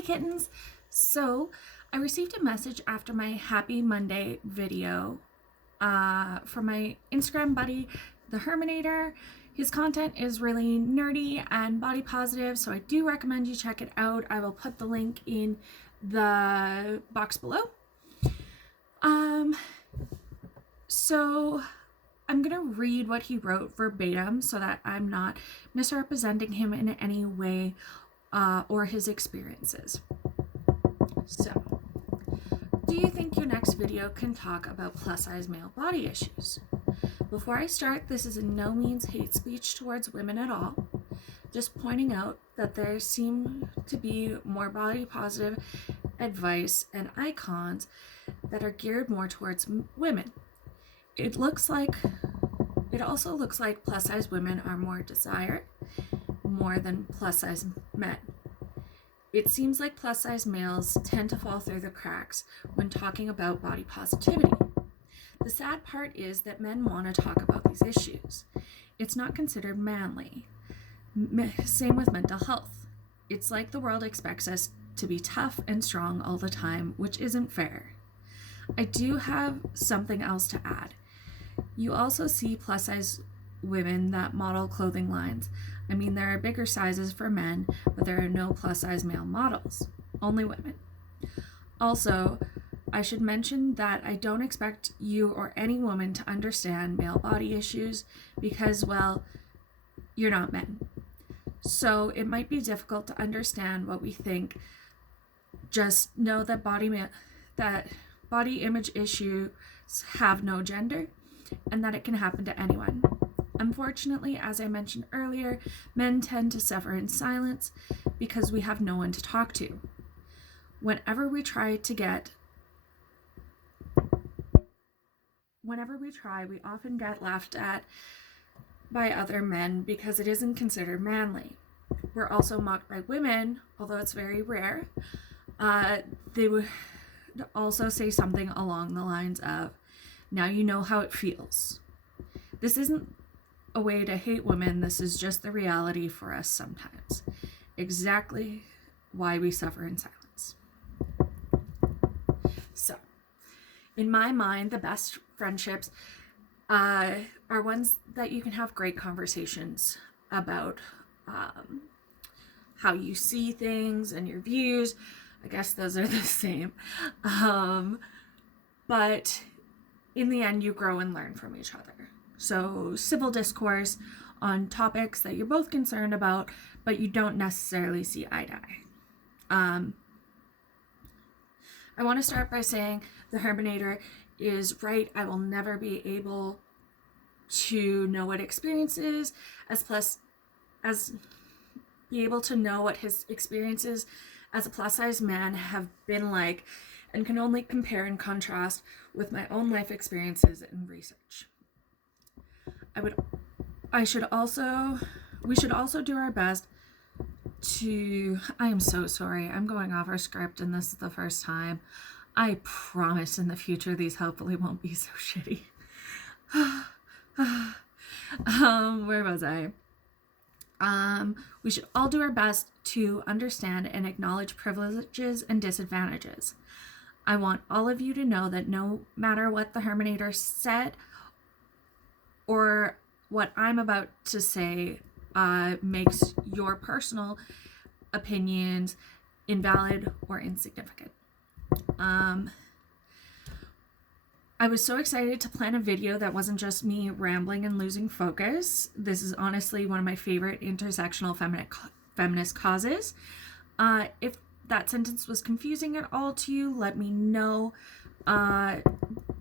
Hey kittens! So, I received a message after my Happy Monday video from my Instagram buddy, the Herminator. His content is really nerdy and body positive, so I do recommend you check it out. I will put the link in the box below. So I'm gonna read what he wrote verbatim so that I'm not misrepresenting him in any way or his experiences. So, do you think your next video can talk about plus size male body issues? Before I start, this is in no means hate speech towards women at all. Just pointing out that there seem to be more body positive advice and icons that are geared more towards women. It also looks like plus size women are more desired more than plus size men. It seems like plus size males tend to fall through the cracks when talking about body positivity. The sad part is that men want to talk about these issues. It's not considered manly. Same with mental health. It's like the world expects us to be tough and strong all the time, which isn't fair. I do have something else to add. You also see plus size women that model clothing lines. I mean, there are bigger sizes for men, but there are no plus size male models, only women. Also, I should mention that I don't expect you or any woman to understand male body issues because, well, you're not men. So it might be difficult to understand what we think. Just know that body image issues have no gender and that it can happen to anyone. Unfortunately, as I mentioned earlier, men tend to suffer in silence because we have no one to talk to. Whenever we try, we often get laughed at by other men because it isn't considered manly. We're also mocked by women, although it's very rare. They would also say something along the lines of, "Now you know how it feels." This isn't a way to hate women, this is just the reality for us sometimes. Exactly why we suffer in silence. So, in my mind, the best friendships are ones that you can have great conversations about how you see things and your views. I guess those are the same. But in the end, you grow and learn from each other. So civil discourse on topics that you're both concerned about, but you don't necessarily see eye to eye. I want to start by saying the Herminator is right. I will never be able to know what experience is, as be able to know what his experiences as a plus size man have been like, and can only compare and contrast with my own life experiences and research. We should also do our best to, I am so sorry, I'm going off our script and this is the first time. I promise in the future these hopefully won't be so shitty. Where was I? We should all do our best to understand and acknowledge privileges and disadvantages. I want all of you to know that no matter what the Herminator said or what I'm about to say makes your personal opinions invalid or insignificant. I was so excited to plan a video that wasn't just me rambling and losing focus. This is honestly one of my favorite intersectional feminist causes. If that sentence was confusing at all to you, let me know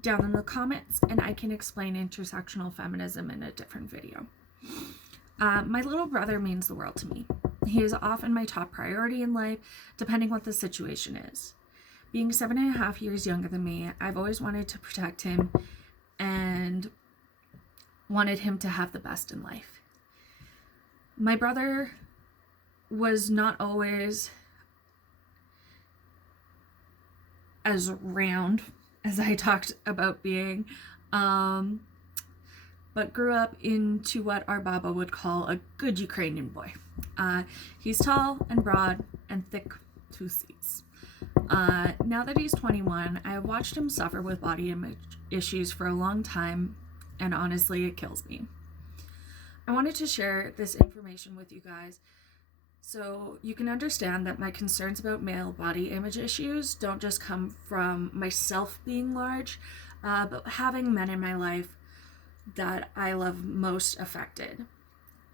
down in the comments and I can explain intersectional feminism in a different video. My little brother means the world to me. He is often my top priority in life, depending what the situation is. Being 7.5 years younger than me, I've always wanted to protect him and wanted him to have the best in life. My brother was not always as round as I talked about being, but grew up into what our Baba would call a good Ukrainian boy. He's tall and broad and thick two C's. Now that he's 21, I have watched him suffer with body image issues for a long time, and honestly, it kills me. I wanted to share this information with you guys so you can understand that my concerns about male body image issues don't just come from myself being large, but having men in my life that I love most affected.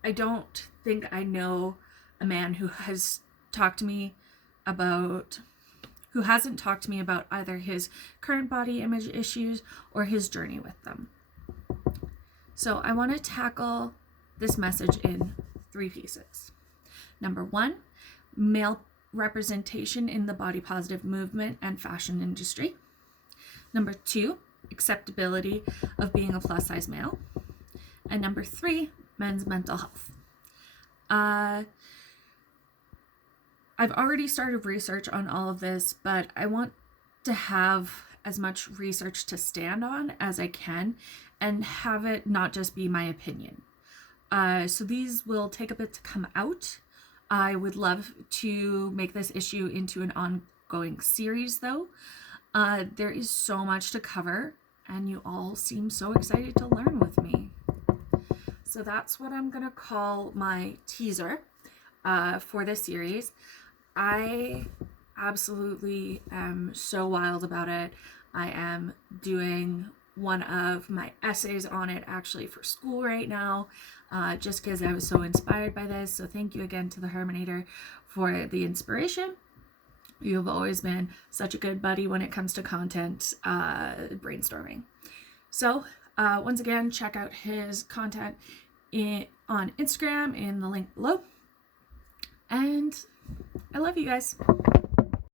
I don't think I know a man who hasn't talked to me about either his current body image issues or his journey with them. So I want to tackle this message in 3 pieces. Number 1, male representation in the body positive movement and fashion industry. Number 2, acceptability of being a plus size male. And number 3, men's mental health. I've already started research on all of this, but I want to have as much research to stand on as I can and have it not just be my opinion. So these will take a bit to come out. I would love to make this issue into an ongoing series, though. There is so much to cover, and you all seem so excited to learn with me. So that's what I'm going to call my teaser for this series. I absolutely am so wild about it. I am doing one of my essays on it actually for school right now, just because I was so inspired by this. So thank you again to the Herminator for the inspiration. You have always been such a good buddy when it comes to content brainstorming. So once again, check out his content on Instagram in the link below. And I love you guys.